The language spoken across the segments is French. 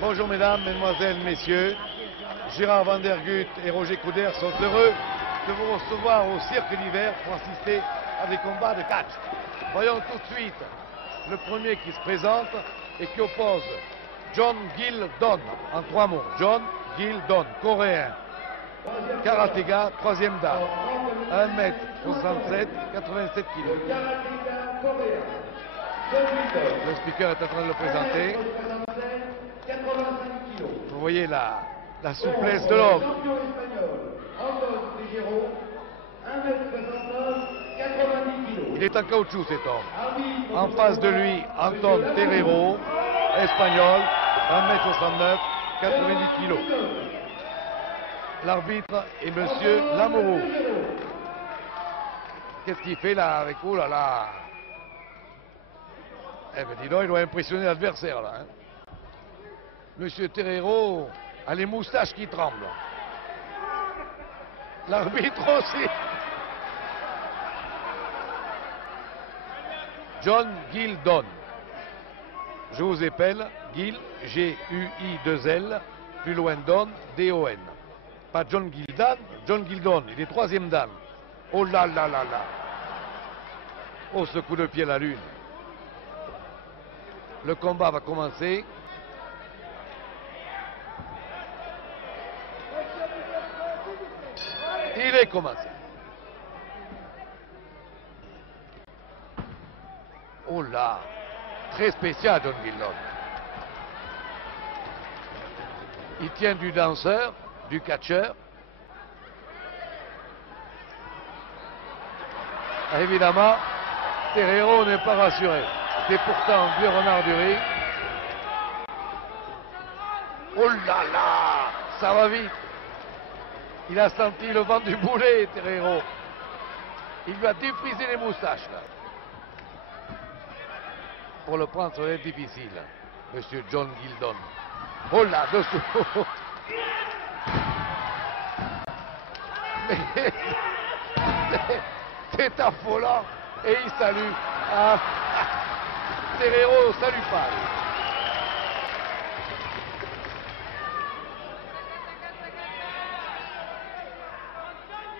Bonjour mesdames, mesdemoiselles, messieurs. Gérard Van der Gut et Roger Couder sont heureux de vous recevoir au Cirque d'hiver pour assister à des combats de catch. Voyons tout de suite le premier qui se présente et qui oppose John Gildon, en 3 mots. John Gildon, coréen, karatéga, 3e dan, 1m67, 87 kg. Le speaker est en train de le présenter. Vous voyez la souplesse de l'homme. Il est en caoutchouc cet homme. En face de lui, Anton Terrero, espagnol, 1m69, 90 kg. L'arbitre est Monsieur Lamoureux. Qu'est-ce qu'il fait là avec oh là là? Eh ben dis donc, il doit impressionner l'adversaire là. Hein. Monsieur Terrero a les moustaches qui tremblent. L'arbitre aussi. John Gildon. Je vous appelle Gil, G-U-I-2-L, plus loin Don, D-O-N. Pas John Gildon, John Gildon, il est 3e dan. Oh là là là là. Oh, ce coup de pied à la lune. Le combat va commencer. Il est commencé. Oh là, très spécial John Gildon. Il tient du danseur, du catcheur. Évidemment, Terrero n'est pas rassuré. C'est pourtant un vieux renard du ring. Oh là là, ça va vite. Il a senti le vent du boulet, Terrero. Il lui a défrisé les moustaches, là. Pour le prendre, ça va être difficile, Monsieur John Gildon. Oh là, dessous. Mais c'est affolant. Et il salue. Ah, Terrero salue pas.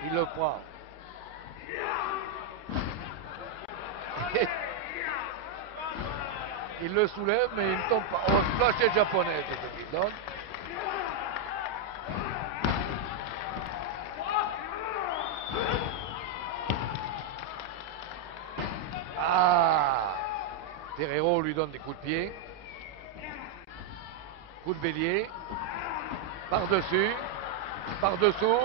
Il le prend. Il le soulève, mais il ne tombe pas. Oh, flashé japonais, c'est ce qu'il donne. Ah! Terrero lui donne des coups de pied. Coup de bélier. Par-dessus. Par-dessous.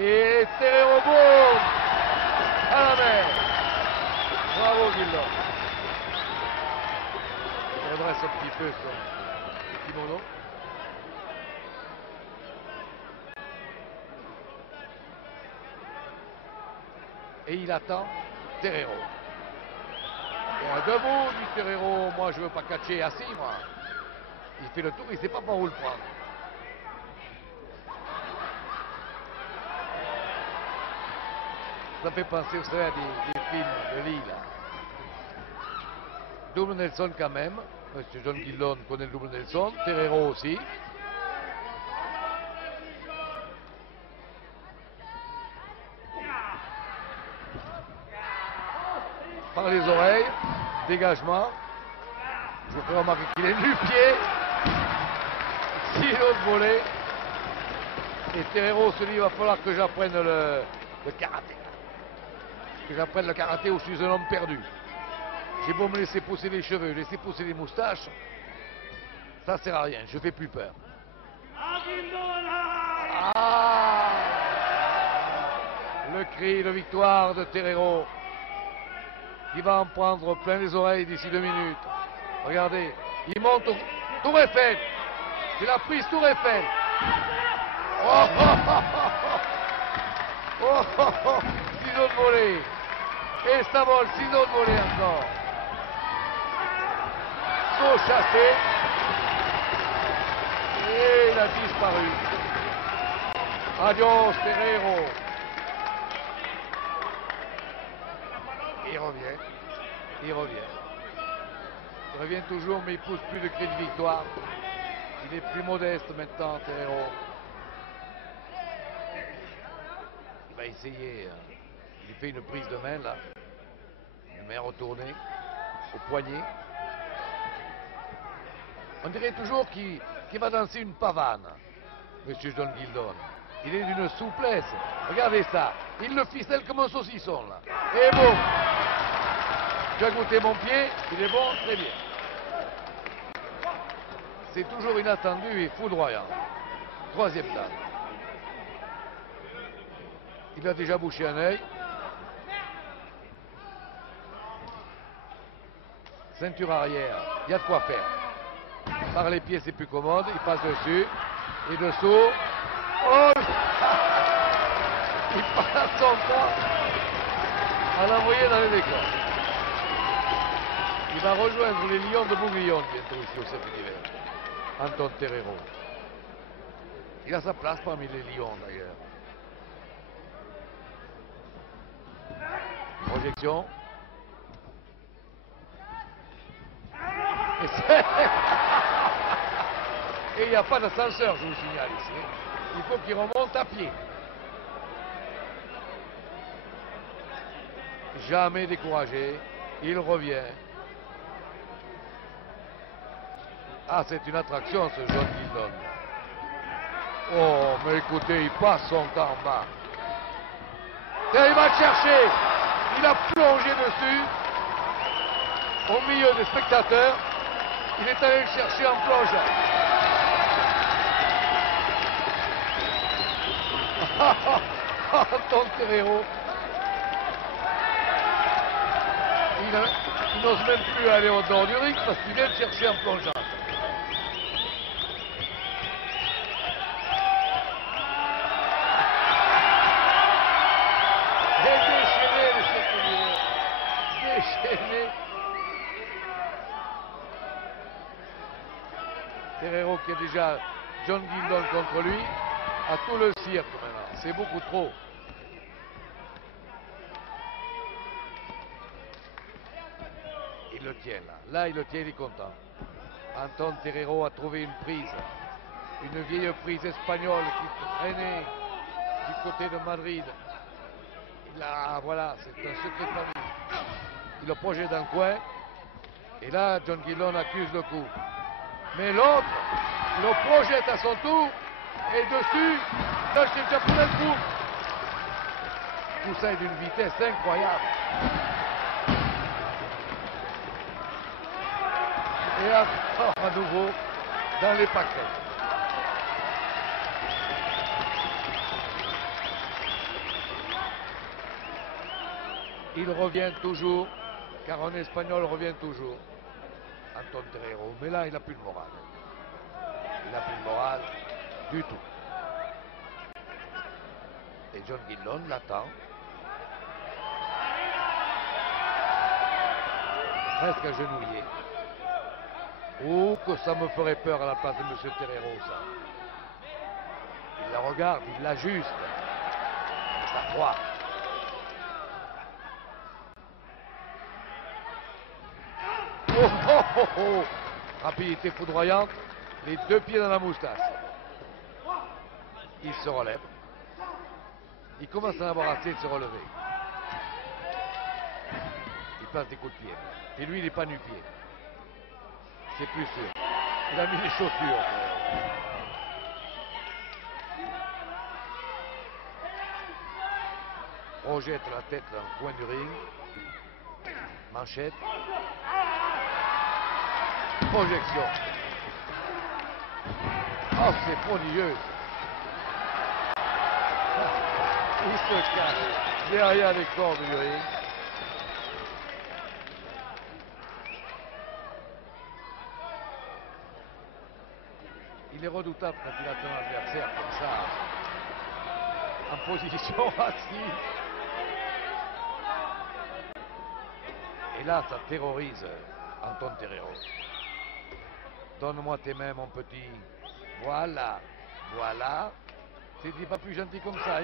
Et Terrero, boum! À la mer. Bravo Gildon. Il redresse un petit peu son kimono. Et il attend Terrero. Debout, dit Terrero, moi je veux pas catcher assis, moi. Il fait le tour, il ne sait pas par où le prendre. Ça fait penser, vous savez, à des films de Lee, là. Double Nelson quand même. Monsieur John Gildon connaît le double Nelson. Terrero aussi. Par les oreilles. Dégagement. Je vous fais remarquer qu'il est nu-pied. 6 autres volets. Et Terrero se dit, il va falloir que j'apprenne le karaté. Que j'apprenne le karaté où je suis un homme perdu. J'ai beau me laisser pousser les cheveux, laisser pousser les moustaches, ça sert à rien, je fais plus peur. Ah, le cri de victoire de Terrero, qui va en prendre plein les oreilles d'ici 2 minutes. Regardez, il monte au Tour Eiffel. C'est la prise Tour Eiffel. Oh, oh, oh, oh, oh, oh, oh. 6 autres volets. Et ça vole, 6 autres volets encore. Chassé et il a disparu. Adios Terrero. Il revient. Il revient toujours, mais il pousse plus de cris de victoire. Il est plus modeste maintenant, Terrero. Il va essayer. Il fait une prise de main là. Une main retournée au poignet. On dirait toujours qu'il va danser une pavane, Monsieur John Gildon. Il est d'une souplesse. Regardez ça. Il le ficelle comme un saucisson là. Et bon. Tu as goûté mon pied. Il est bon, très bien. C'est toujours inattendu et foudroyant. Troisième dan. Il a déjà bouché un œil. Ceinture arrière, il y a de quoi faire. Par les pieds, c'est plus commode. Il passe dessus. Et dessous. Oh, il passe son temps à l'envoyer dans les décors. Il va rejoindre les Lions de Bouglione bientôt ici au circuit d'hiver. Anton Terrero. Il a sa place parmi les Lions d'ailleurs. Projection. Et il n'y a pas d'ascenseur, je vous signale ici. Il faut qu'il remonte à pied. Jamais découragé. Il revient. Ah, c'est une attraction ce John Gildon. Oh, mais écoutez, il passe son temps en bas. Et il va le chercher. Il a plongé dessus. Au milieu des spectateurs. Il est allé le chercher en plongeant. Anton Terrero. Il n'ose même plus aller au dehors du ring parce qu'il vient le chercher en plongeant. Et déchaîné le circulier. Déchaîné. Terrero qui a déjà John Gildon contre lui, a tout le cirque maintenant. C'est beaucoup trop. Il le tient là. Là, il le tient, il est content. Anton Terrero a trouvé une prise. Une vieille prise espagnole qui traînait du côté de Madrid. Là, voilà, c'est un secret de famille. Il le projette dans le coin. Et là, John Gildon accuse le coup. Mais l'autre le projette à son tour. Et dessus, là, c'est déjà pour le coup. Tout ça est d'une vitesse incroyable. Et encore à nouveau dans les paquets. Il revient toujours, car un Espagnol revient toujours. Anton Terrero, mais là il n'a plus de morale. Il n'a plus de morale du tout. Et John Gildon l'attend. Presque agenouillé. Oh, que ça me ferait peur à la place de M. Terrero, ça. Il la regarde, il l'ajuste. Ça croit. Oh, oh, oh, oh. Rapidité foudroyante. Les deux pieds dans la moustache. Il se relève. Il commence à en avoir assez de se relever. Il passe des coups de pied. Et lui, il n'est pas nu-pied. C'est plus sûr. Il a mis les chaussures. Projette la tête dans le coin du ring. Manchette. Projection. Oh, c'est prodigieux. Il se cache derrière les cordes du ring. Il est redoutable quand il attend l'adversaire comme ça, en position assise. Et là, ça terrorise Anton Terrero. Donne-moi tes mains, mon petit. Voilà, voilà. C'était pas plus gentil comme ça.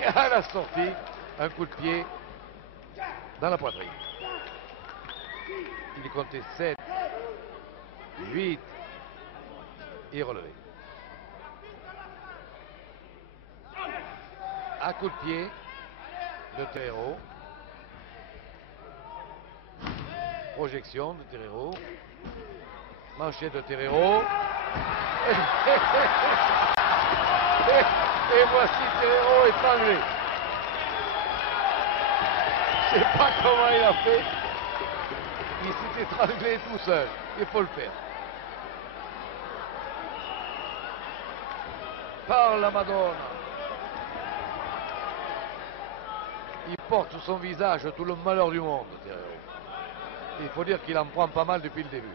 Et à la sortie, un coup de pied dans la poitrine. Il est compté 7, 8 et relevé. Un coup de pied de Terreiro. Projection de Terreiro. Manchette de Terreiro. Et voici Terreiro étranglé. Je ne sais pas comment il a fait. Il s'est étranglé tout seul. Il faut le faire. Par la Madonna. Il porte sur son visage tout le malheur du monde, Terreiro. Il faut dire qu'il en prend pas mal depuis le début.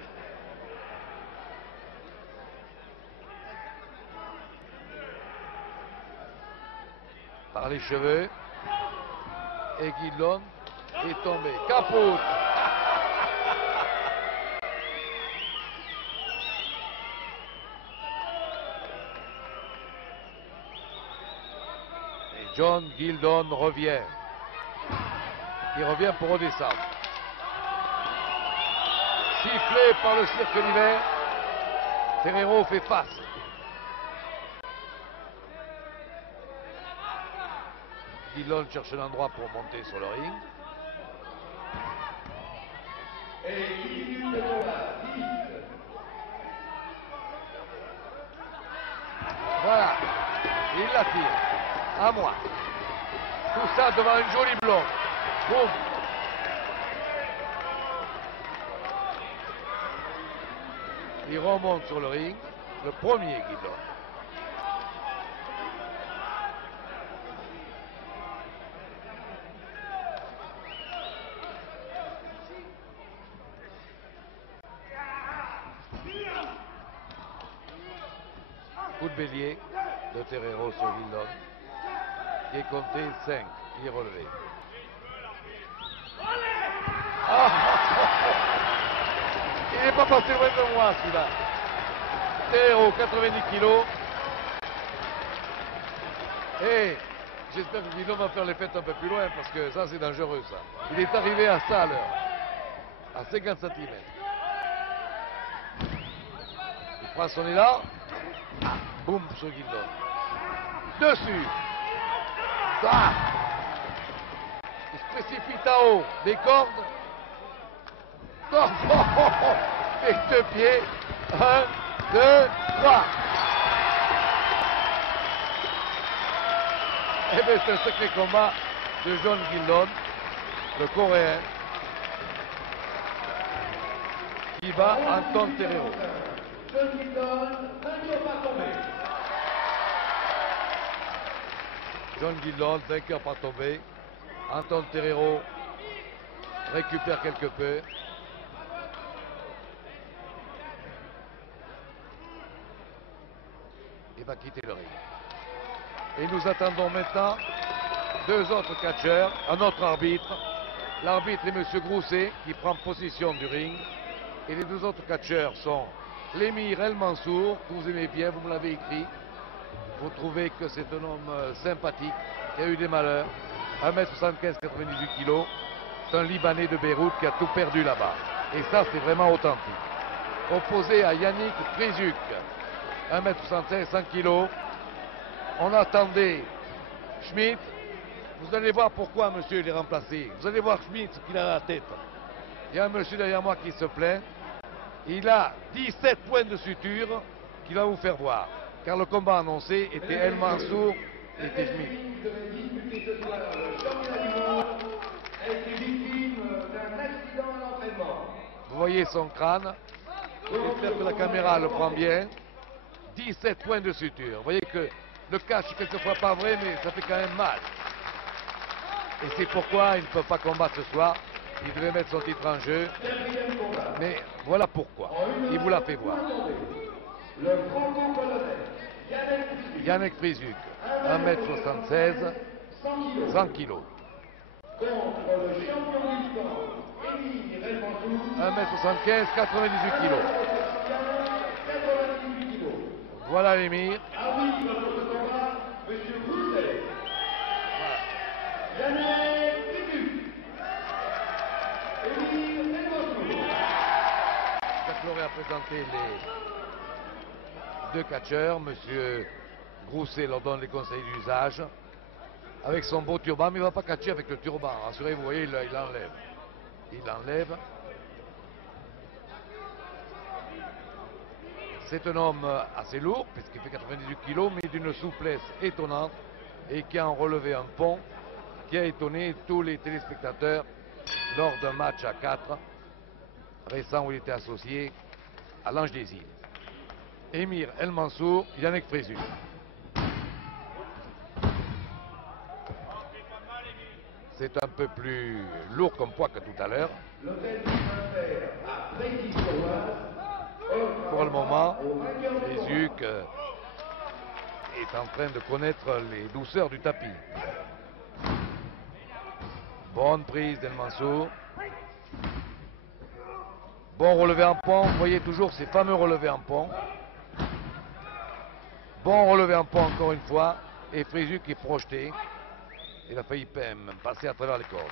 Par les cheveux. Et Guillon est tombé. Capote. Et John Gildon revient. Il revient pour redescendre. Sifflé par le cirque d'hiver. Terreiro fait face. Guillon cherche un endroit pour monter sur le ring. Voilà. Il la tire. À moi. Tout ça devant une jolie blonde. Boum. Il remonte sur le ring. Le premier Guillon. Coup de bélier de Terreiro sur Guillon, qui est compté 5, il est relevé. Ah, il n'est pas passé loin de moi celui-là. Terreiro, 90 kilos. Et j'espère que Guillon va faire les fêtes un peu plus loin parce que ça c'est dangereux ça. Il est arrivé à ça à l'heure, à 50 cm. Il prend son élan. Boum sur Guillon. Dessus. Ah. Il se précipite en haut. Des cordes. Oh, oh, oh, oh. Et deux pieds. 1, 2, 3. Eh bien, c'est un sacré combat de John Gildon, le Coréen, qui bat Anton Terreiro. John Gildon, vainqueur par tombée. Anton Terreiro récupère quelque peu. Il va quitter le ring. Et nous attendons maintenant deux autres catcheurs, un autre arbitre. L'arbitre est M. Grousset qui prend position du ring. Et les deux autres catcheurs sont l'émir El Mansour, que vous aimez bien, vous me l'avez écrit. Vous trouvez que c'est un homme sympathique, qui a eu des malheurs. 1m75, 98 kg. C'est un Libanais de Beyrouth qui a tout perdu là-bas. Et ça, c'est vraiment authentique. Opposé à Yannick Frizuk, 1m76, 100 kg. On attendait Schmidt. Vous allez voir pourquoi monsieur il est remplacé. Vous allez voir Schmidt ce qu'il a à la tête. Il y a un monsieur derrière moi qui se plaint. Il a 17 points de suture qu'il va vous faire voir. Car le combat annoncé était El Mansour et était Schmidt. Vous voyez son crâne. J'espère que la caméra le prend bien. 17 points de suture. Vous voyez que le catch est quelquefois pas vrai, mais ça fait quand même mal. Et c'est pourquoi il ne peut pas combattre ce soir. Il devait mettre son titre en jeu. Mais voilà pourquoi. Il vous l'a fait voir. Yannick Frizuk, 1m76, 100 kg. 1m75, 98 kg. Voilà l'émir. j'aurais à présenter les deux catcheurs. Monsieur Grousset leur donne les conseils d'usage. Avec son beau turban, mais il ne va pas catcher avec le turban. Rassurez-vous, vous voyez, il enlève. Il enlève. C'est un homme assez lourd, puisqu'il fait 98 kg, mais d'une souplesse étonnante et qui a relevé un pont qui a étonné tous les téléspectateurs lors d'un match à 4 récent où il était associé à l'Ange des Îles. Émir El Mansour, Yannick Frézu. C'est un peu plus lourd comme poids que tout à l'heure. Pour le moment, Frézuc est en train de connaître les douceurs du tapis. Bonne prise d'El Mansour. Bon relevé en pont, vous voyez toujours ces fameux relevés en pont. Bon relevé en pont encore une fois, et Frézuc est projeté. Il a failli passer à travers les cordes.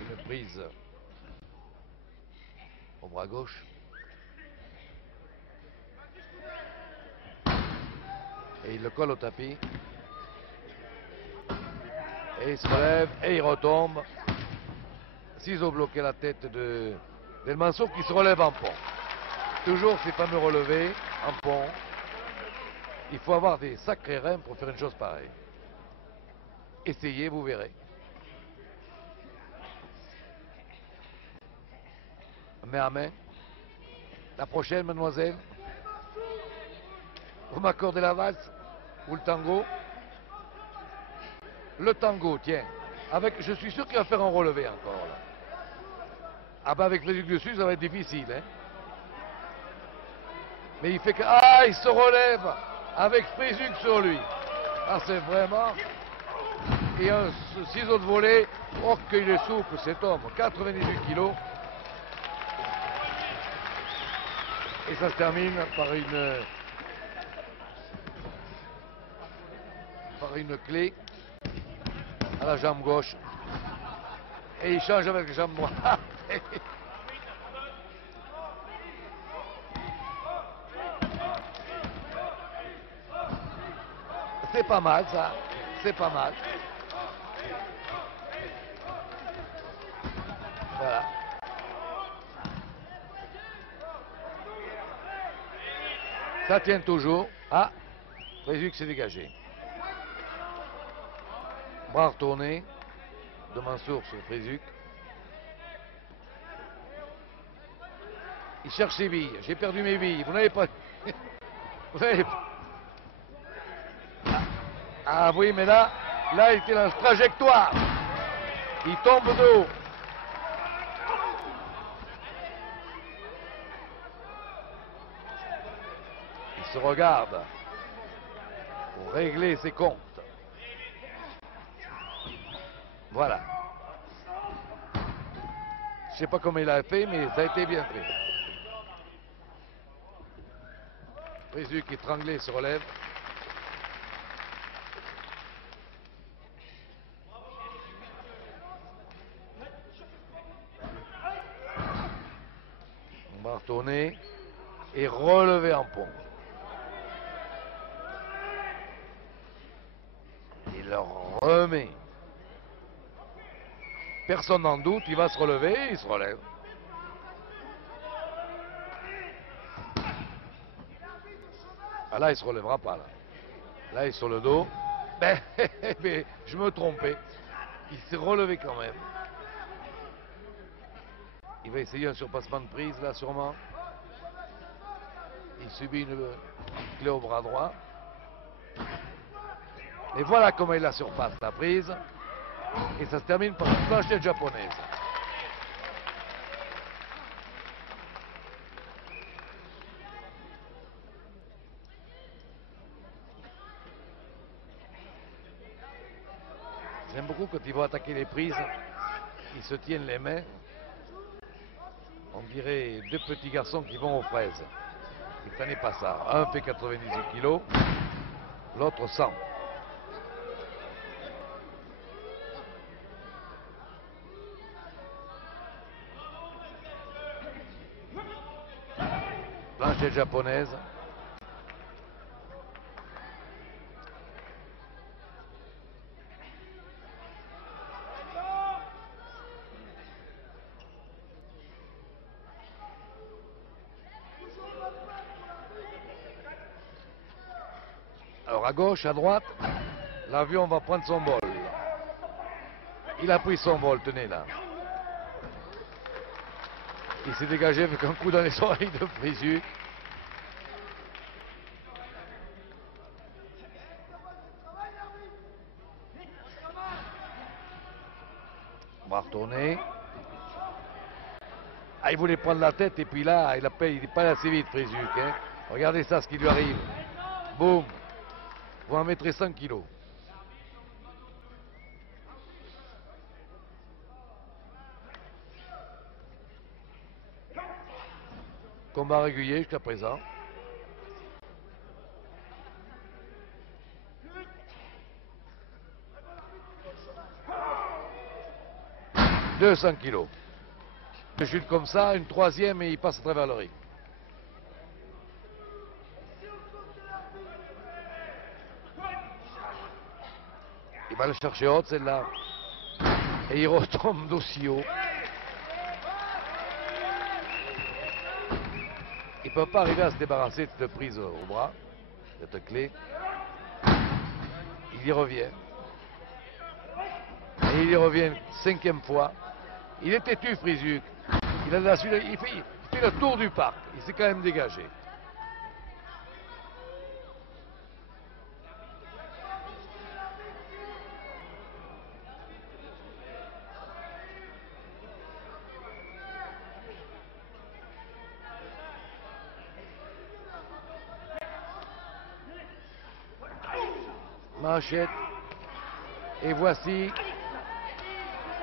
Une prise au bras gauche. Et il le colle au tapis. Et il se relève et il retombe. Ciseaux bloqué la tête d'El Mansour qui se relève en pont. Toujours ces fameux relevés en pont. Il faut avoir des sacrés reins pour faire une chose pareille. Essayez, vous verrez. Main à main. La prochaine, mademoiselle. Vous m'accordez la valse ou le tango? Le tango, tiens. Je suis sûr qu'il va faire un relevé encore. Là. Ah ben avec Frézuc dessus, ça va être difficile. Hein. Mais il fait que... Ah, il se relève avec Frézuc sur lui. Ah, c'est vraiment... Et un ciseau de volée. Oh, qu'il est souple cet homme. 98 kilos. Et ça se termine par une clé à la jambe gauche. Et il change avec la jambe droite. C'est pas mal ça. C'est pas mal. Voilà. Ça tient toujours. Ah, Frézuc s'est dégagé. Bras retourné de Mansour sur Frézuc. Il cherche ses billes. J'ai perdu mes billes. Vous n'avez pas... Vous n'avez pas... Ah oui, mais là, il était dans la trajectoire. Il tombe de haut. Il se regarde pour régler ses comptes. Voilà. Je ne sais pas comment il a fait, mais ça a été bien fait. Frézuc étranglé se relève. On va retourner et relever en pont. Il le remet. Personne n'en doute, il va se relever, il se relève. Ah là, il ne se relèvera pas. Là, il est sur le dos. Mais je me trompais. Il s'est relevé quand même. Il va essayer un surpassement de prise, là, sûrement. Il subit une clé au bras droit. Et voilà comment il la surpasse, la prise. Et ça se termine par une planchette japonaise. J'aime beaucoup quand ils vont attaquer les prises, ils se tiennent les mains. dirait deux petits garçons qui vont aux fraises. Et ça n'est pas ça. Un fait 98 kilos, l'autre 100. Planchette japonaise. Alors à gauche, à droite, l'avion va prendre son vol. Il a pris son vol, tenez là. Il s'est dégagé avec un coup dans les oreilles de Frisuc. On va retourner. Ah, il voulait prendre la tête et puis là, il n'est pas assez vite, Frisuc. Hein. Regardez ça, ce qui lui arrive. Boum. Vous en mettrez 100 kilos. Combat régulier jusqu'à présent. « 200 kilos. Je chute comme ça, une troisième et il passe à travers le ring. Il va le chercher haute celle-là. Et il retombe d'aussi haut. Il ne peut pas arriver à se débarrasser de cette prise au bras, cette clé. Il y revient. Et il y revient une 5e fois. Il est têtu, Frisuc. Il fait le tour du parc. Il s'est quand même dégagé. Manchette. Et voici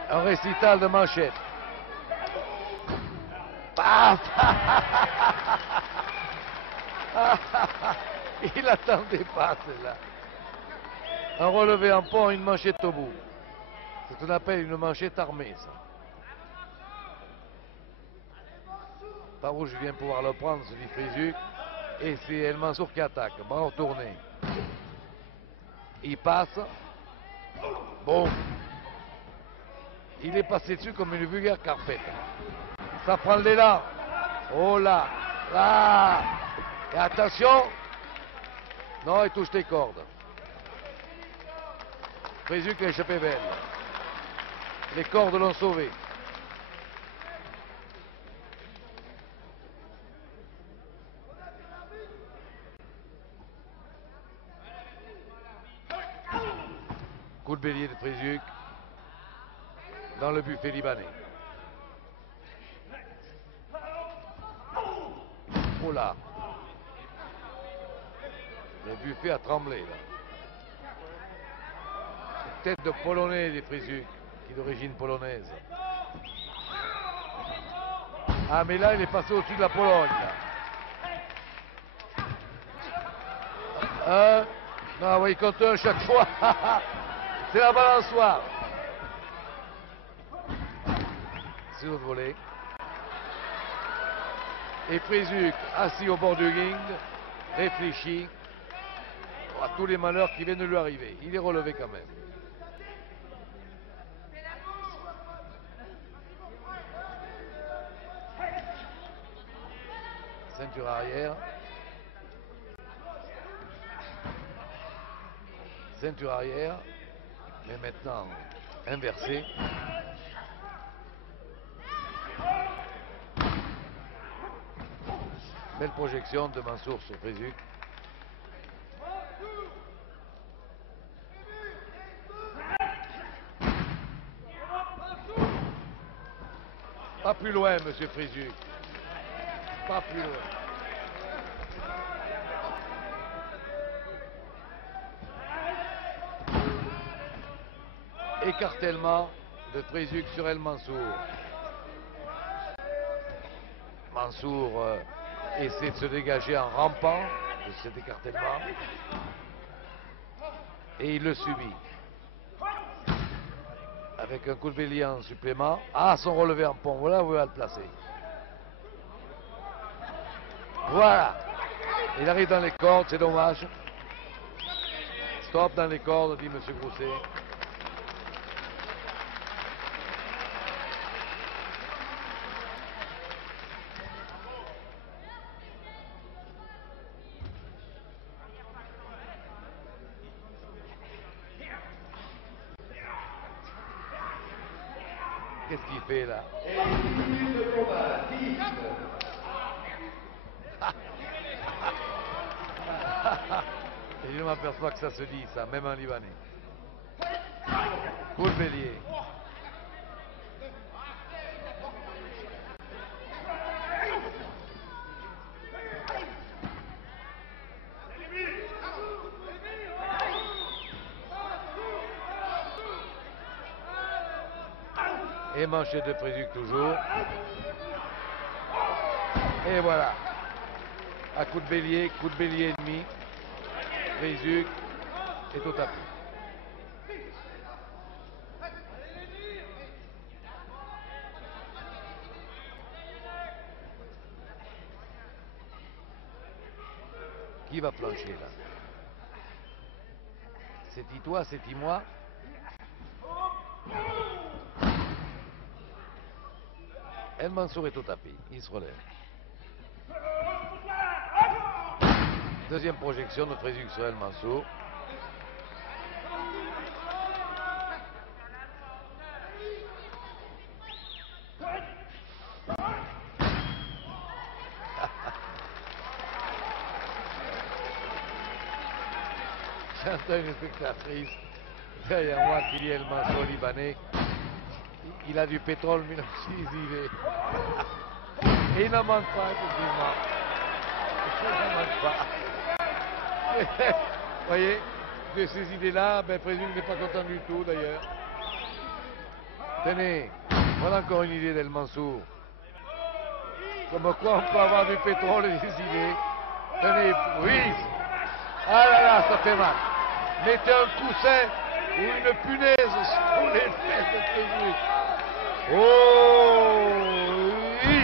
un récital de manchette. Paf. Il n'attendait pas celle-là. Un relevé en pont, une manchette au bout. C'est ce qu'on appelle une manchette armée, ça. Par où je viens pouvoir le prendre, se dit Frisuc. Et c'est El Mansour qui attaque. Bras retourné. Il passe. Bon. Il est passé dessus comme une vulgaire carpette. Ça prend l'élan. Oh là. Là. Et attention. Non, il touche les cordes. Frisuc a échappé belle. Les cordes l'ont sauvé. Coup de bélier de Frisuc dans le buffet libanais. Oh là. Le buffet a tremblé là. Tête de Polonais des Frisuc, qui est d'origine polonaise. Ah mais là il est passé au-dessus de la Pologne. Non, il compte un chaque fois. C'est la balançoire. C'est l'autre volet. Et Frisuc, assis au bord du ring, réfléchit à tous les malheurs qui viennent de lui arriver. Il est relevé quand même. Ceinture arrière. Ceinture arrière. Mais maintenant inversé. Belle projection de Mansour sur Frisuc. Pas plus loin, monsieur Frisuc. Pas plus loin. Écartèlement de Frisuc sur El Mansour. Mansour essaie de se dégager en rampant de cet écartèlement. Et il le subit. Avec un coup de bélier en supplément. Ah, son relevé en pont. Voilà où il va le placer. Voilà. Il arrive dans les cordes, c'est dommage. Stop dans les cordes, dit M. Grousset. Qu'est-ce qu'il fait là? Et je ne m'aperçois que ça se dit, ça, même en Libanais. Coup de bélier. Et manchette de Prézuc toujours. Et voilà. À coup de bélier et demi. Prézuc est au tapis. Qui va plancher là? C'est-il toi, c'est-il moi? El Mansour est au tapis, il se relève. Deuxième projection de Prézuc sur El Mansour. J'entends une spectatrice derrière moi qui dit El Mansour libanais. Il a du pétrole, mais il est. Et il n'en manque pas, effectivement. Il n'en manque pas. Vous voyez, de ces idées-là, ben, Prézuc n'est pas content du tout, d'ailleurs. Tenez, voilà encore une idée d'El Mansour. Comme quoi on peut avoir du pétrole et des idées. Tenez, Ruiz. Ah là là, ça fait mal. Mettez un coussin ou une punaise sous les fesses de Prézuc. Oh, oui.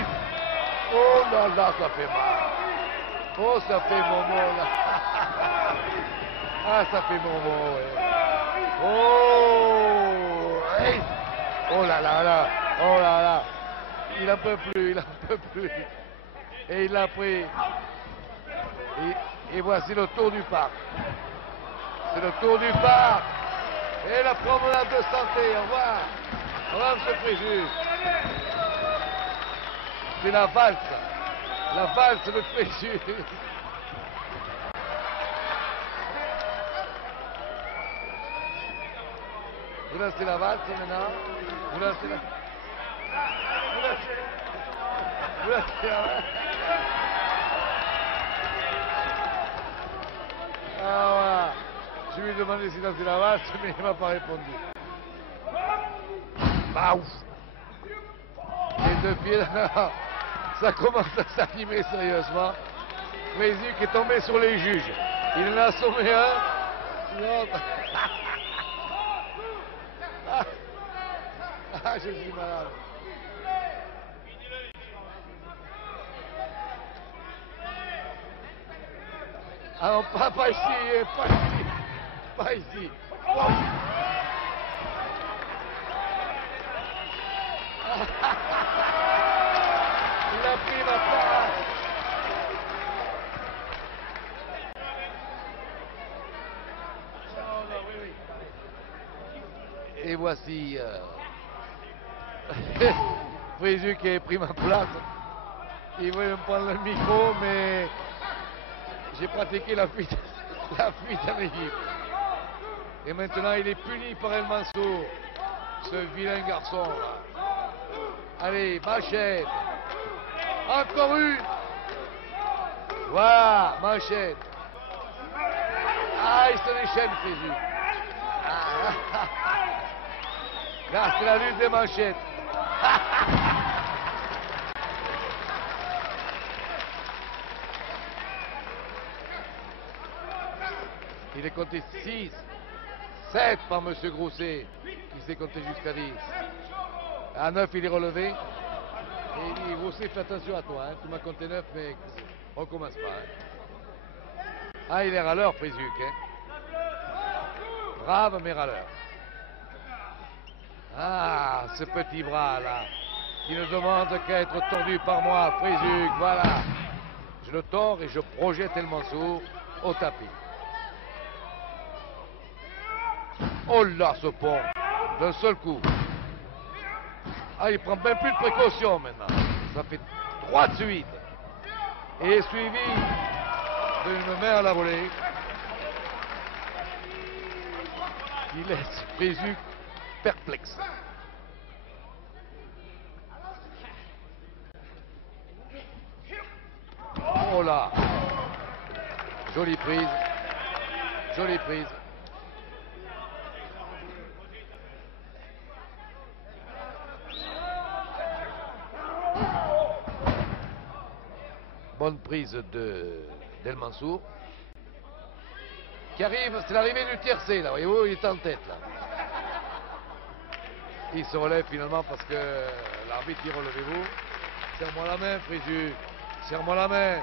Oh là là, ça fait mal. Oh, ça fait momo là. Ah, ça fait momo. Ouais. Oh, hey. Oh là là là. Oh là là. Il n'en peut plus, il n'en peut plus. Et il l'a pris. Et voici le tour du parc. C'est le tour du parc. Et la promenade de santé. Au revoir. Au revoir, M. Prézuc. C'est la valse. La valse de Prézuc. Vous lancez la valse maintenant. Vous lancez la... Vous lancez la valse. Ah voilà. Je lui ai demandé si lançait la valse, mais il ne m'a pas répondu. Bah ouf. Les deux pieds là, ça commence à s'animer sérieusement. Prézuc est tombé sur les juges. Il en a assommé un. L'autre. Ah, je suis malade. Ah non, pas ici, pas ici. Pas ici. Oh. Il a pris ma place. Et voici Prézuc qui a pris ma place. Il voulait me prendre le micro, mais j'ai pratiqué la fuite en équipe. Et maintenant, il est puni par El Mansour, ce vilain garçon là. Allez, manchette. Encore une. Voilà, manchette. Ah, il se déchaîne, Prézuc. Ah. Là, c'est la lutte des manchettes. Il est compté 6, 7 par M. Grousset, qui s'est compté jusqu'à 10. À 9, il est relevé. Et il dit, Grousset, fais attention à toi, hein. Tu m'as compté 9, mais on recommence pas. Hein. Ah, il est râleur, Frézuc. Hein. Brave, mais râleur. Ah, ce petit bras-là, qui ne demande qu'à être tordu par moi, Frézuc, voilà. Je le tords et je projette El Mansour au tapis. Oh là, ce pont, d'un seul coup. Ah, il prend même plus de précaution maintenant. Ça fait 3 de suite. Et suivi d'une main à la volée. Il laisse Frézuc perplexe. Oh là. Jolie prise. Jolie prise. Bonne prise d'El Mansour. Qui arrive, c'est l'arrivée du tiercé là, voyez-vous, il est en tête là. Il se relève finalement parce que l'arbitre dit relevez-vous. Serre-moi la main, Frézuc. Serre-moi la main.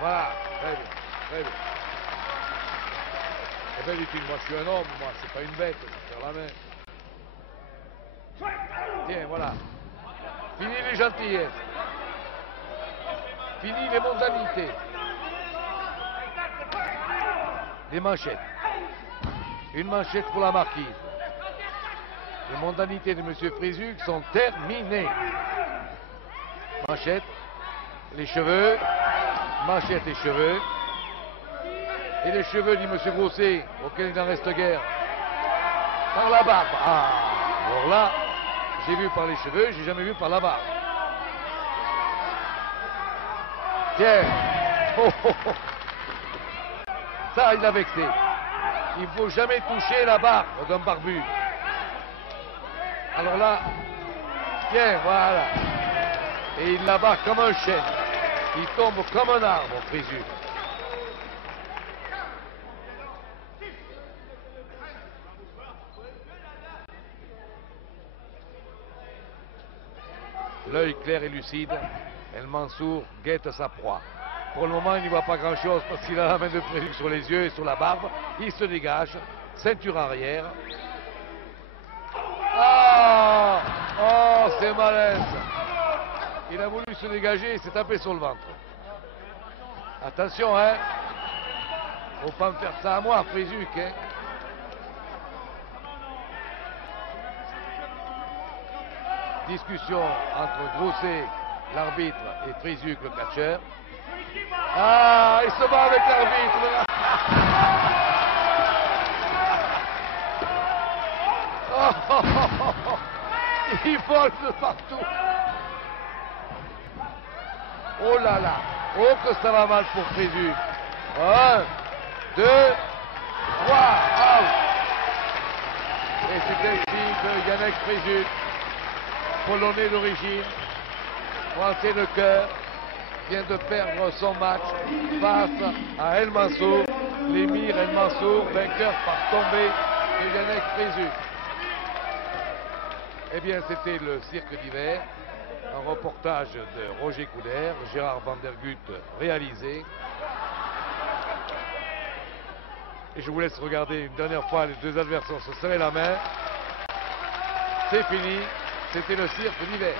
Voilà, très bien, très bien. Eh bien, dit-il, moi je suis un homme, moi, c'est pas une bête, je serre la main. Tiens, voilà. Fini les gentillesses. Fini les mondanités. Les manchettes. Une manchette pour la marquise. Les mondanités de M. Frézuc sont terminées. Manchette, les cheveux, manchette et cheveux. Et les cheveux, dit M. Grousset, auquel il n'en reste guère, par la barbe. Ah, alors là, j'ai vu par les cheveux, j'ai jamais vu par la barbe. Tiens. Oh, oh, oh. Ça, il a vexé. Il ne faut jamais toucher la barbe d'un barbu. Alors là, tiens, voilà. Et il la bat comme un chêne. Il tombe comme un arbre, Frézuc. L'œil clair et lucide, El Mansour guette sa proie. Pour le moment, il n'y voit pas grand-chose parce qu'il a la main de Frézuc sur les yeux et sur la barbe. Il se dégage, ceinture arrière. Ah! Oh, c'est malin ça. Il a voulu se dégager et s'est tapé sur le ventre. Attention, hein. Faut pas me faire ça à moi, Frézuc, hein. Discussion entre Grousset, l'arbitre, et Frézuc, le catcheur. Ah, il se bat avec l'arbitre. Oh, oh, oh, oh. Il vole de partout. Oh là là. Oh que ça va mal pour Frézuc. 1, 2, 3, out. Et c'est ainsi que Yannick Frézuc, polonais d'origine, français de cœur, vient de perdre son match face à El Mansour, l'émir El Mansour, vainqueur par tombée de Yannick Frézuc. Eh bien, c'était le cirque d'hiver, un reportage de Roger Couder, Gérard Van Der Gut réalisé. Et je vous laisse regarder une dernière fois les deux adversaires se serrer la main. C'est fini, c'était le cirque d'hiver.